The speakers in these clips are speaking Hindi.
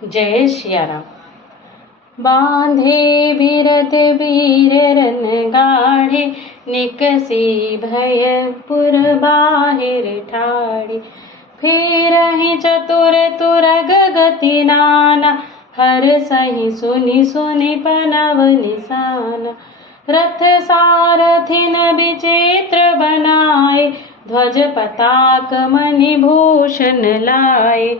जय सियाराम। बांधे बिरत बीर रन गाढ़े, निकसी भयपुर बाहिर ठाड़े। फेरहि चतुर तुरग गति नाना, हर सही सुनि सुनि पनव निशाना। रथ सारथिन विचित्र बनाए, ध्वज पताक मणि भूषण लाए।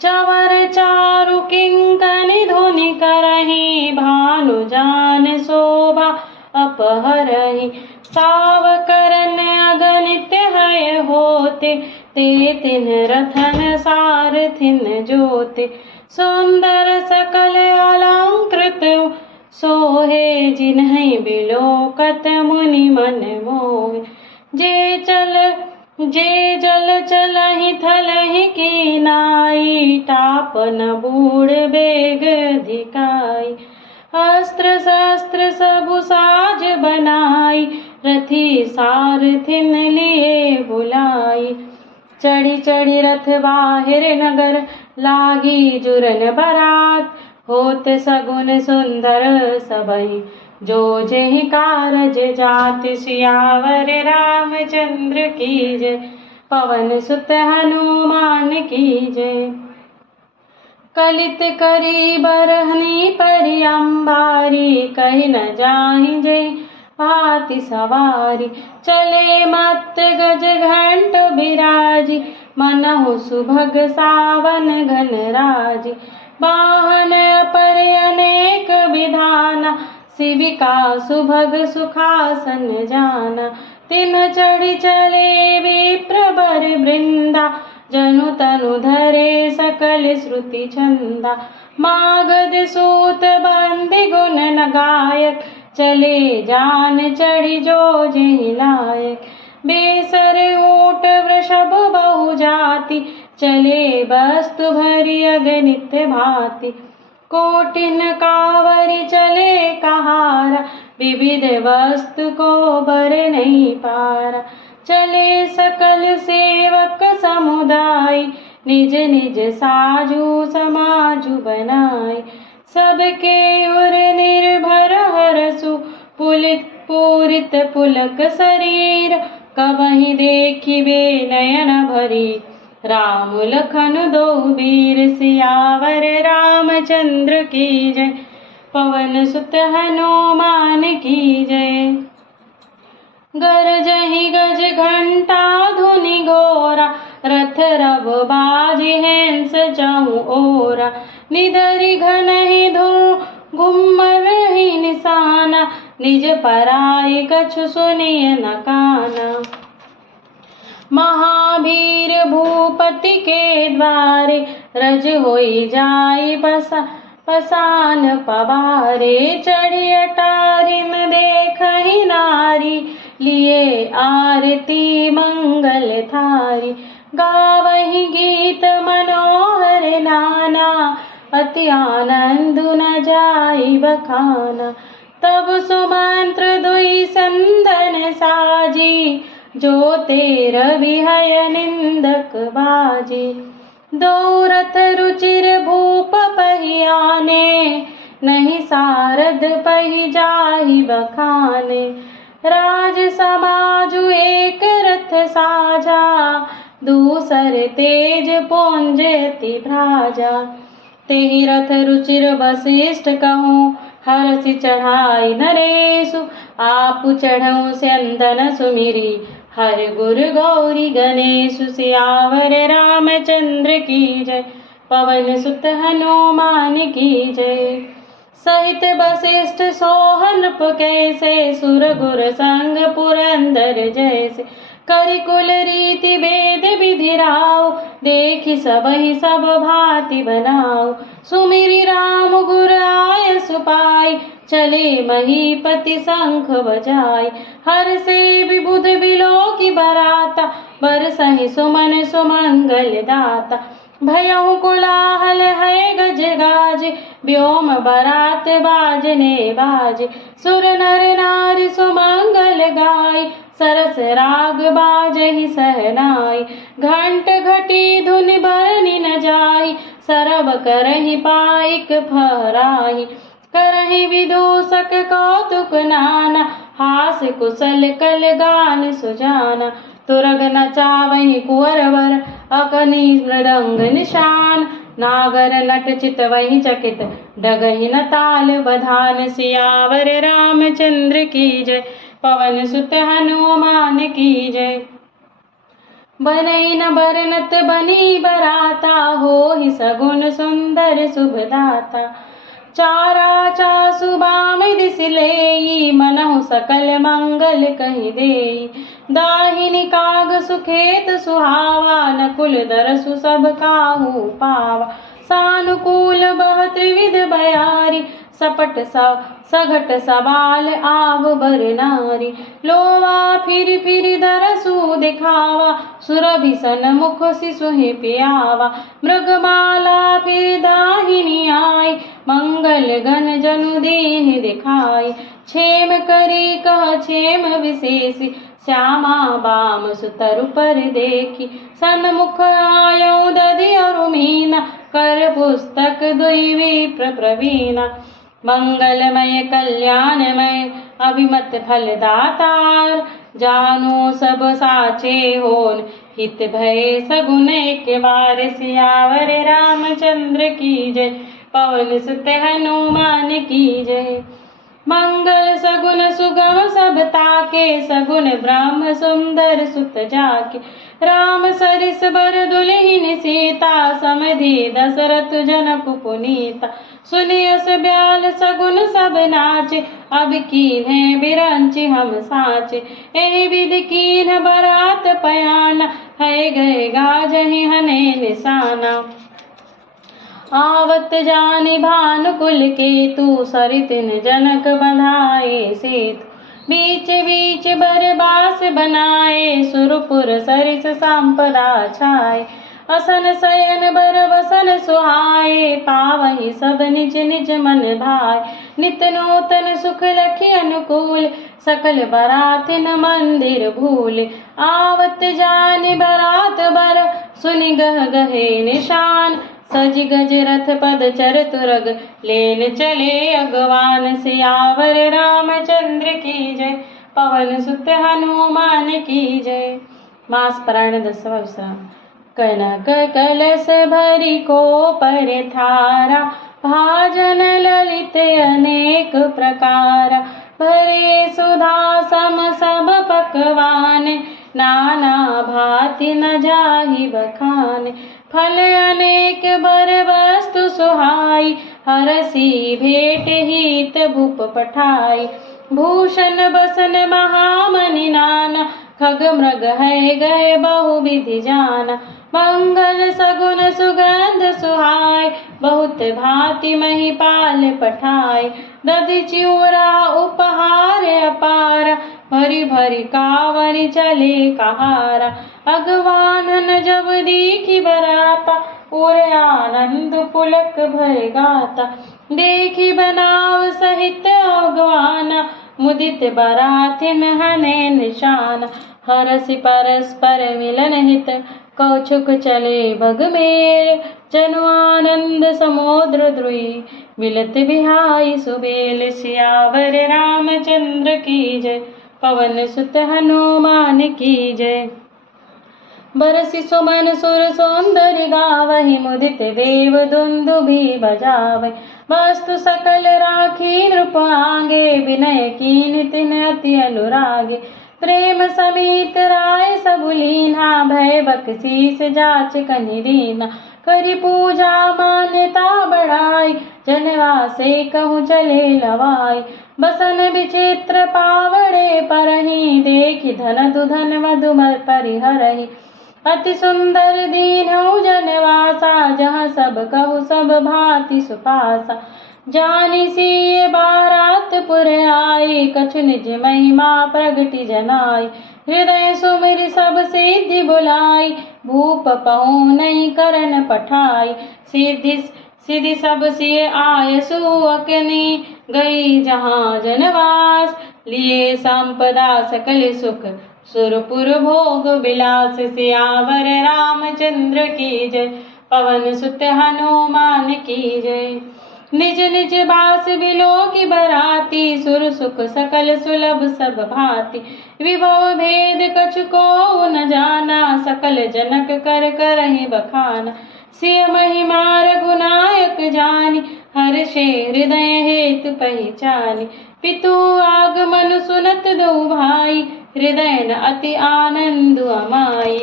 चवर चारु किंकनि धुनि करहि, भानु जान शोभा अपहरहि। सावकरन अगणित हय होते, ते तिन रथन सारथिन जोते। सुंदर सकल अलंकृत सोहे, जिन्हि बिलोकत मुनि मन मोहे। जे जल चलहि थलहि कीनाई, टापन बूढ़ बेग धिकाई। अस्त्र शस्त्र सबु साज बनाई, रथी सारथिन लिए बुलाई। चढ़ी चढ़ी रथ बाहिर नगर, लागी जुरन बरात। होत सगुन सुंदर सबहि, जो जेहि कारज जात। सियावर रामचंद्र की जय, पवन सुत हनुमान की जय। कलित करी बरहनि परि अंबारी, कहि न जाहि जय भाति सवारी। चले मत्त गज घंट बिराजी, मनहु सुभग सावन घन राजी। वाहन पर अनेक विधाना, शिविका सुभग सुखासन जाना। तिन चढ़ी चले विप्र बर वृंदा, जनु तनु धरे सकल श्रुति छंदा। मागध सूत बंदी गुण न गायक, चले जान चढ़ी जो जेहि लायक। बेसर ऊंट वृषभ बहु जाति, चले वस्तु भरी अगणित भांति। कोटिन कावरि चले कहारा, विविध वस्तु को बर नहीं पारा। चले सकल सेवक समुदाय, निज निज साजू समाजु बनाई। सबके उर निर्भर हरसु, पूरित पुलक शरीर। कबहि देखिबे नयन भरी, राम लखन दो वीर। सियावर रामचंद्र की जय, पवन सुत हनुमान की जय। गरजहि गज घंटा धुनि घोरा, रथ रव बाजि हेंस चहु ओरा। निधरि घनहि घुम्मरहि निशाना, निज पराई कछु सुनिय न काना। महावीर भूपति के द्वारे, रज होई जाई पसान पवारे। चढ़ी अटारिन देखहि नारी, लिए आरती मंगल थारी। गावहि गीत मनोहर नाना, अति आनंद न जाई बखाना। तब सुमंत्र दुई संदन साजी, जो तेर विहय निंदक बाजी। दो रथ रुचिर भूप पहियाने, नहीं सारद पहि जाहि बखाने। राज समाजु एक रथ साझा, दूसर तेज पुंज अति भ्राजा। तेहि रथ रुचिर वसिष्ठ कहूँ, हरषि चढ़ाई नरेशु। आपु चढ़ऊँ स्यंदन सुमिरी, हर गुर गौरी गणेशु। सियावर रामचंद्र की जय, पवन सुत हनुमान की जय। सहित वसिष्ठ सोहन नृप कैसे, सुर गुर संग पुरंदर जैसे। करिकुल रीति वेद विधि राव, देखि सबहि सब भांति बनाओ। सुमिरि राम गुर आय सुपाई, चले महीपति शंख बजाय। हर से विबुध बिलोकी बराता, बरसहि सुमन सुमंगल दाता। भयउ कोलाहल है गज गाज, व्योम बरात बाजने बाज। सुर नर नारी सुमंगल गाय, सरस राग बाजहि सहनाई। घंट घटी धुनि बरनि न जाई, सरब करहि पाइक फहराही। करहि विदूषक कौतुक नाना, हास कुशल कल गान सुजाना। तुरग नचावहि कुंवरवर, अकनि मृदंग निशान। नागर नट चितवहि चकित, डगहि न ताल बधान। सियावर रामचंद्र की जय, पवन सुत हनुमान की जय। बनई न बरनत बनी बराता, होहि सगुन सुंदर शुभदाता। चारा चासु बाम दिस लेई, मनहु सकल मंगल कहि देई। दाहिनी काग सुखेत सुहावा, नकुल दरसु सब काहू पावा। सानुकूल बह त्रिविध बयारी, सपट सघट सवाल आव बर नारी। लोवा फिर फिर दरसु दिखावा, सुरभि सन मुख सिसुहि पियावा। मृगमाला फिर दाहिनी आई, मंगल गण जनु दीन दिखाई। क्षेम करी कह क्षेम विशेषी, श्यामा बाम सुतरु पर देखी। सन्मुख आयौ दधि अरु मीना, कर पुस्तक दुई विप्र प्रवीणा। मंगलमय कल्याणमय, अभिमत फल दातार। जानो सब साचे होन, हित भय सगुन एक बार। सियावर रामचंद्र की जय, पवन सुत हनुमान की जय। मंगल सगुन सुगम सब ताके, सगुन ब्रह्म सुंदर सुत जाके। राम सरिस बर दुलहिन सीता, समधि दशरथ जनक पुनीता। सुनियस ब्याल सगुन सब नाचे, अब कीन्हे बिरंचि हम साचे। एहि विधि कीन्ह बरात पयाना, है गए गाजहि हने निशाना। आवत जानि भानुकुल केतु, सरितिन जनक बंधाए सेतु। बीच बीच बरबास बनाए, सुरपुर सरिस संपदा छाए। असन शयन बर बसन सुहाए, पावहि सब निज निज मन भाए। नित नूतन सुख लखि अनुकूल, सकल बरातिन मंदिर भूल। आवत जानि बरात बर, सुनि गह गहे निशान। सज गज रथ पद चर तुरग, लेन चले अगवान। सियावर रामचंद्र की जय, पवन सुत हनुमान की जय। मास पारायण 10वां विश्राम। कनक कलश भरी को पर थारा, भाजन ललित अनेक प्रकारा। भरे सुधा सम सब पकवान, नाना भांति न जाहि बखान। फल अनेक बर वस्तु सुहाई, हरसी भेंट हित भूप पठाई। भूषण बसन महामणि नाना, खग मृग है गए बहु विधि जाना। मंगल सगुन सुगंध सुहाय, बहुत भांति महिपाल पठाय। दधि चिउरा उपहार अपार, भरी भरी कावरि चले कहारा। अगवानन जब दीखि बराता, उर आनंद पुलक भय गाता। देखि बनाव सहित अगवाना, मुदित बरातिन हने निशान। हरसि परस्पर मिलन हित, कौछुक चले बग मेल। जनु आनंद समुद्र द्रुहि, मिलत बिहाई सुबेल। सियावर रामचंद्र की जय, पवन सुत हनुमान की जय। बरसि सुमन सुर सौंदर्य गावहि, मुदित देव दुन्दुभि बजावहि। वस्तु सकल राखी नृप आगे, विनय कीन्हि तिन अति अनुरागे। प्रेम समेत राय सबु लीन्हा, भय बख्शीस जाच कनि दीन्हा। करि पूजा मान्यता बढ़ाई, जनवासे कहूँ चले लवाई। बसन विचित्र पावड़े परहि, देखि धन दुधन मधु परिहरहि। अति सुंदर दीनहु जनवासा, जहाँ सब कहु सब भांति सुपासा। जानि सिय बारातपुर आई, कछु निज महिमा प्रगति जनाई। हृदय सुमिरि सब सिद्धि बुलाई, भूप पहुँ नहीं करन पठाई। सिद्धि सब सिय आयसु अकनि, गई जहाँ जनवास। लिए संपदा सकल सुख, सुरपुर भोग विलास। सियावर रामचंद्र की जय, पवन सुत हनुमान की जय। निज निज बास बिलो की बराती, सुर सुख सकल सुलभ सब भांति। विभव भेद कछु को न जाना, सकल जनक कर करहि बखाना। सिय महिमा रघुनायक जानी, हर्षे हृदय हेतु पहचानी। पितु आगमन सुनत दो भाई, हृदय न अति आनंद अमाई।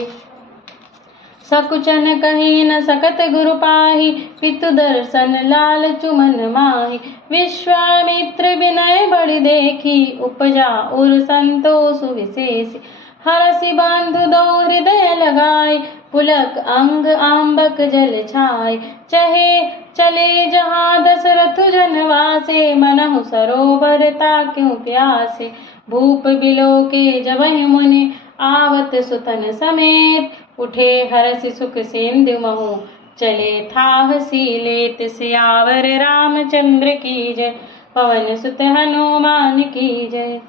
सकुचन कही न सकत गुरु पाहि, पितु दर्शन लालचु मन माहि। विश्वामित्र विनय बड़ि देखी, उपजा उर संतोष विशेष। हरषि बंधु दो हृदय लगाई, पुलक अंग आंबक जल छाय। चहे चले जहाँ दशरथ जनवासे, मनहु सरोवर ताक्यों प्यासे। भूप बिलो के जबहि मुनि, आवत सुतन समेत। उठे हरषि सुख सेंधु महु, चले थाह लेत। सियावर रामचंद्र की जय, पवन सुत हनुमान की जय।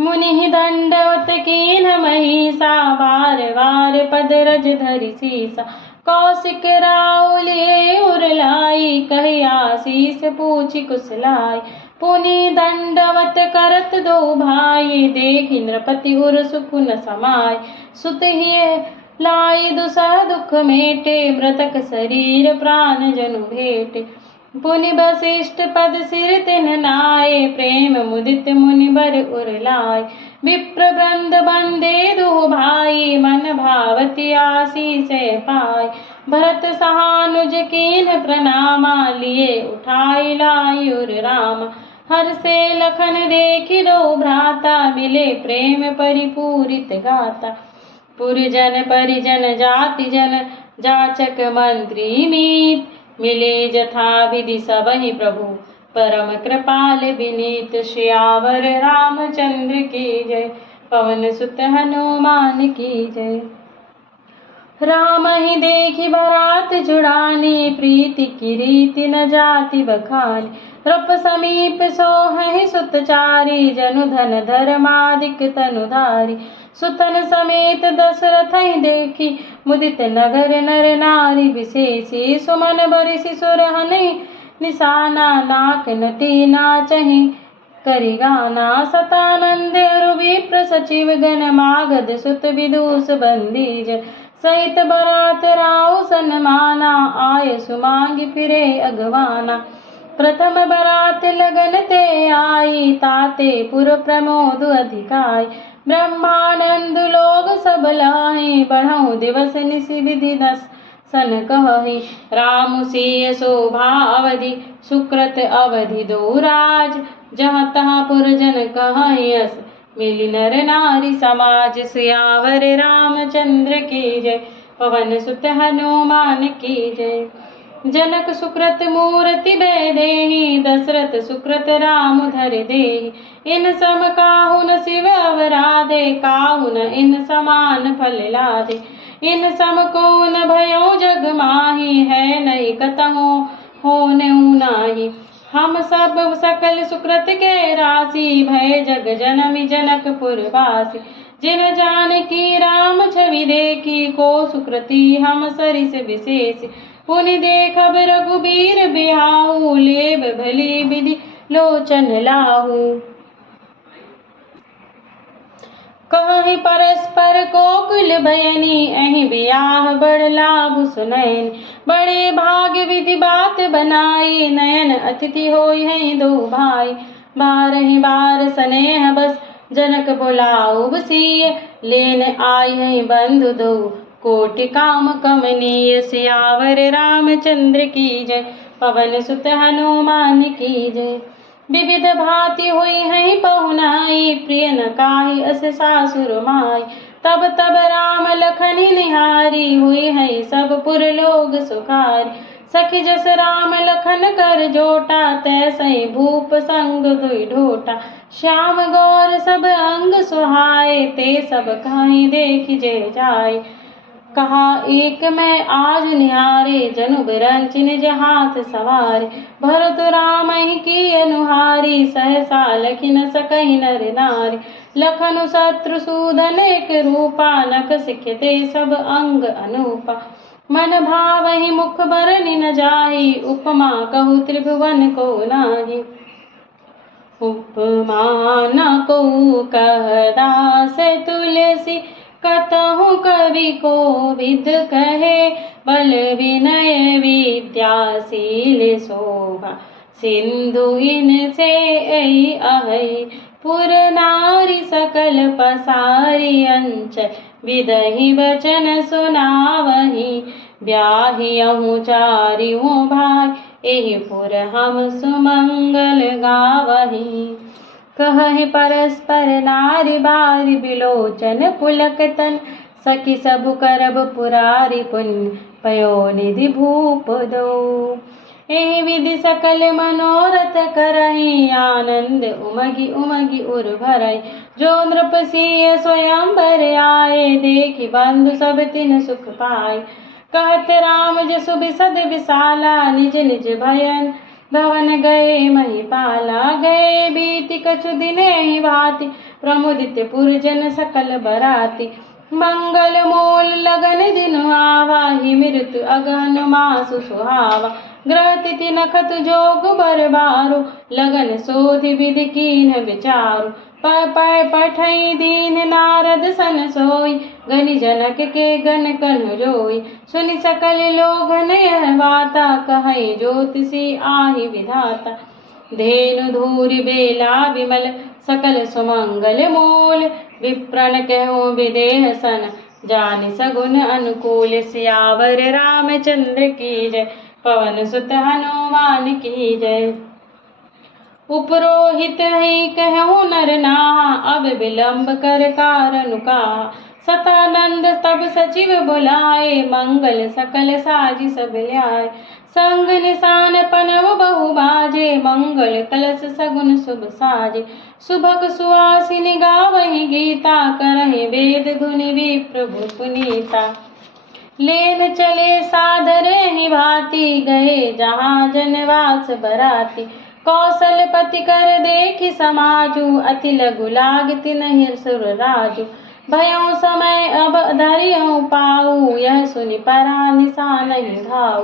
मुनि दंडवत कीन्ह महिषा, बार बार पद रज धरि सीसा। कौशिक राउलिए उर लाई, कहि आशीष पूछि कुशलाई। पुनि दंडवत करत दो भाई, देखि नृपति उर सुख न समाय। सुत ही लाई दुसह दुख मेटे, मृतक शरीर प्राण जनु भेटे। पुनि वशिष्ठ पद सिर तिन नाये, प्रेम मुदित मुनि बर उर लाय। विप्र वृंद बंदे दो भाई, मन भावती आशीष पाय। भरत सहानुज कीन्ह प्रणामा, लिए उठाई लाई उर रामा। हर्षे लखन देखि दो भ्राता, मिले प्रेम परिपूरित गाता। पुरजन परिजन जाति जन, जाचक मंत्री मीत। मिले जथा विधि सबहि प्रभु, परम कृपाल विनीत। श्यावर रामचंद्र की जय, पवन सुत हनुमान की जय। राम ही देखि बरात जुड़ानी, प्रीति की रीति न जाति बखानी। रप समीप सोहहि सुत चारी, जनु धन धर्मादिक तनुधारी। सुतन समेत दशरथ देखी, मुदित नगर नर नारी विशेषी। सुमन बरिसि सुरहनि निशाना, नाक नती नाचहि करि गाना। सतानंद अरु विप्र सचिव गण, मागध सुत विदूष बंदीज। सहित बरात राउ सन्माना, आय सुमांगी फिरे अगवाना। प्रथम बरात लगन ते आई, ताते पुर प्रमोद अधिकाई। ब्रह्मानंद लोग सब लाहि, बढ़ऊ दिवस निशि विधि दर्शन कहहि। राम सिय शोभा अवधि, सुकृत अवधि दो राज। जहाँ तहाँ पुरजन कहहि यस, मिली नर नारी समाज। सियावर रामचंद्र की जय, पवन सुत हनुमान की जय। जनक सुकृत मूर्ति बैदेहि, दशरथ सुकृत राम धरि देहि। इन सम काहु न शिव अवराधे, काहु न इन समान फल लादे। इन सम को न भयो जग माही, है नहीं कतहु होनेउ नाही। हम सब सकल सुकृत के राशि, भय जग जनमी जनकपुर वासी। जिन जानकी राम छवि देखी, को सुकृति हम सरिस विशेष। पुनि देखब रघुबीर बिहाऊ, लेब भली विधि लोचन लाहू। कहहि परस्पर कोकुल बयनी, अहि बियाह बड़ लाभ सुनैन। बड़े भाग विधि बात बनाई, नयन अतिथि होई हैं दो भाई। बारहि बार स्नेह बस, जनक बुलाऊ बसिय। लेन आई हैं बंधु दो, कोटि काम कमनीय। सियावर रामचंद्र की जय, पवन सुत हनुमान की जय। विविध भांति हुई हैं पहुनाई, प्रिय न काहि अस सासुर माई। तब तब राम लखन निहारी, हुई हैं सब पुर लोग सुखारी। सखी जस राम लखन कर जोटा, तैसै भूप संग दुई ढोटा। श्याम गौर सब अंग सुहाए, ते सब कहीं देखि जे जाय। कहा एक मैं आज निहारे, जनु बिरंच निज हाथ सवारे। भरत राम की अनुहारी, सहसा लखि न सकहि नर नारी। लखनु शत्रु सूदन एक रूपा, नख सिखते सब अंग अनूपा। मन भावहि मुख बरनि न जाहि, उपमा कहु त्रिभुवन को नाही। उपमा न को कह दास तुलसी, कतहु कवि कोविद कहे। बल विनय विद्याशील शोभा, सिंधु इनसे अहै। पुर नारी सकल पसारी अंचल, विदहि वचन सुनावही। ब्याहियहु चारियों भाई, एहि पुर हम सुमंगल गावही। कहहि परस्पर नारी बारी, बिलोचन पुलक तन सखी सब करब पुरारी। पुण्य पयो निधि भूप दो, एहि विधि सकल मनोरथ करहि। आनंद उमगी उमगी उर भरई, जो नृपसिय स्वयंवर आए। देखि बंधु सब तिन सुख पाए, कहत राम जसु बिसद विशाला। निज निज भयन भवन गए महिपाला। गए बीति कछु दिने ही भांति, प्रमुदित पुरजन सकल बराती। मंगल मूल लगन दिन आवा, ही मृत्यु अगहन मासु सुहावा। ग्रह तिथि नखत जोग बर बारो, लगन सोधि विधि कीन्ह विचारु। पै पठई दीन नारद सन सोई, गनि जनक के गन कन्ह जोई। सुनि सकल लोगन यह वाता, कहई ज्योतिषी आहि विधाता। धेनु धूरि बेला विमल, सकल सुमंगल मूल। विप्रण कहूँ विदेह सन, जानि सगुन अनुकूल। सियावर रामचंद्र की जय, पवन सुत हनुमान की जय। उपरोहित ही कहूँ नर नाहा, अब विलंब कर कारनु कहा। सतानंद तब सचिव बुलाए, मंगल सकल साजी सब ल्याए। संग निशान पनव बहु बाजे, मंगल कलश सगुन शुभ साजे। सुभग सुहासिनी गावहि गीता, करहि वेद धुनि विप्रभु पुनीता। लेन चले सादर ही भांति, गए जहाँ जनवास बराती। कौशलपति कर देखि समाजु, अति लघु लाग तिनहि सुर राजु। भयों समय अब धरियों पाऊ, यह सुनि परा निशा नहीं धाऊ।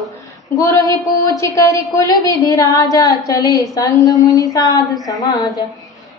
गुरु ही पूछ करि कुल विधि राजा, चले संग मुनि साधु समाजा।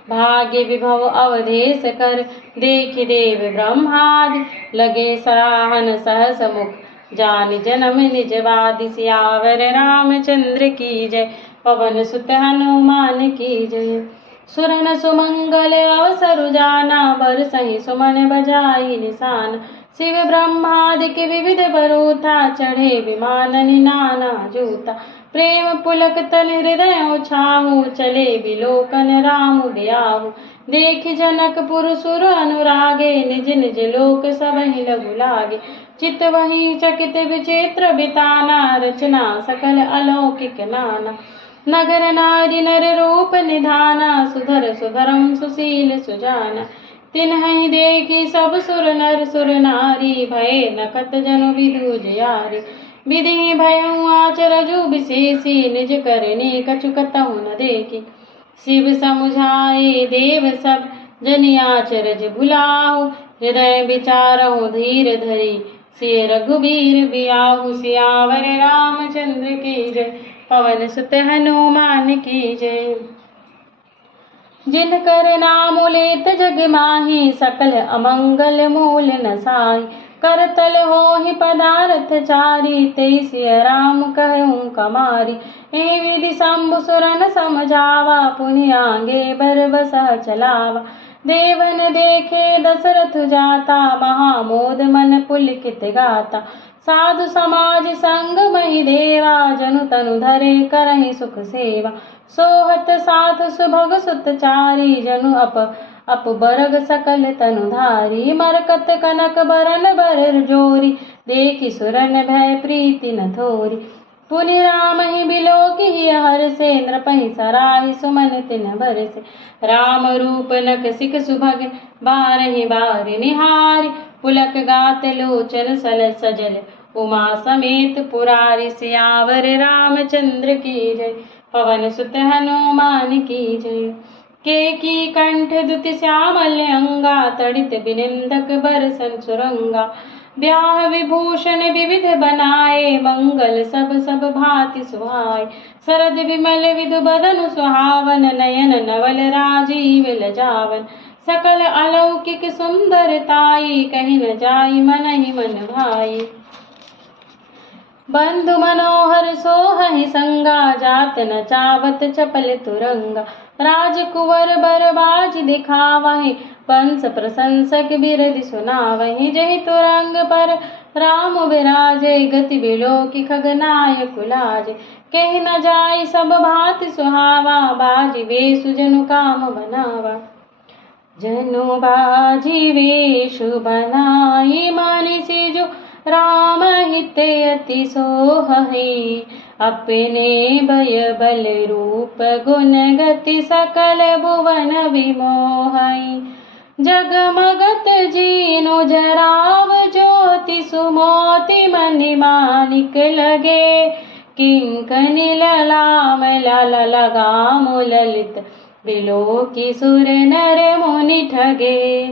भाग्य विभव अवधेश कर, देखि देव ब्रह्मादि। लगे सराहन सहस मुख, जानि जन्म निज वादि। सियावर रामचंद्र की जय, पवन सुत हनुमान की जय। सुरन सुमंगल अवसर जाना, बरसहि सुमन बजाई निशान। शिव ब्रह्मादि विविध बरूथा, चढ़े विमाननि नाना जूता। प्रेम पुलक तन हृदय छाहू, चले विलोकन राम ब्याहू। देखि जनकपुर सुर अनुरागे, निज निज लोक सबहि लघु लागे। चित वही चकित विचित्र बिताना, रचना सकल अलौकिक नाना। नगर नारी नर रूप निधाना, सुधर सुधरम सुशील सुजाना। तिन्हि देखि सब सुर नर सुर नारी, भये नखत जनु विदु जियारी। विधि भयउ आचरजु विशेषी, निज करनी कछु कतहु न देखी। शिव समुझाए देव सब, जनि आचरज भुलाहु। हृदय विचारहु धीर धरी, सिय रघुबीर बियाहु। सियावर रामचंद्र की जय, पवन सुत हनुमान की जय। जिनकर नाम लेत जग माही, सकल अमंगल मूल न साही। करतल होहि पदारथ चारी, तेई सिय राम कहूँ कमारी। ए विधि शंभु सुरन समझावा, पुनि आगे बर बसह चलावा। देवन देखे दशरथ जाता, महामोद मन पुलकित गाता। साधु समाज संग मही देवा, जनु तनु धरे करहि सुख सेवा। सोहत साथ सुभग सुत चारी, जनु अप बरग सकल तनु धारी। मरकत कनक बरन बर जोरी, देखि सुरन भय प्रीति न थोरी। पुनि राम ही बिलोकि ही हर्षे, नृपहि सराहि सुमन तिन बरसे। राम रूप नख सिक सुभग, बारहि बार निहारी। पुलक गात लोचन सल सजल, उमा समेत पुरारी। सियावर रामचंद्र की जय, पवन सुत हनुमान की जय। केकी कंठ दुति श्यामल अंगा, तड़ित बिनिंदक बरसन सुरंगा। ब्याह विभूषण विविध बनाए, मंगल सब सब भांति सुहाए। शरद विमल विधु बदन सुहावन, नयन नवल राजीव लजावन। सकल अलौकिक सुंदरताई, कहीं न जाई मन ही मन भाई। बंधु मनोहर सोहहि संगा, जात न चावत चपल तुरंगा। राजकुंवर बरबाज दिखावहि, पंस प्रशंसक बिरधि सुनावहि। जहि तुरंग पर राम विराजे, गति बिलोकि खगनायक लाजे। कहीं न जाय सब भांति सुहावा, बाजी वेशु जनु काम बनावा। जनु बाजी वेशु बनाई, मानिसि जो राम हित अति सोहहि। अपने भय बल रूप गुण गति, सकल भुवन विमोहहि। जगमगत जीनु जराव, ज्योति सुमोति मणि माणिक लगे। किंकनि ललाम लाल लगाम, ललित बिलोकि सुर नर मुनि ठगे।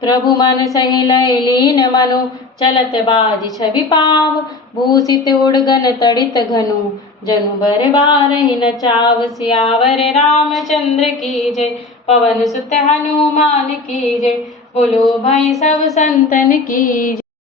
प्रभु मन सहि लय लीन मनु, चलत बाजी छवि पाव। भूषित उड़गन तड़ित घनु, जनु बर बारहि न चाव। सियावर रामचंद्र की जय, पवन सुत हनुमान की जय। बोलो भाई सब संतन की जय।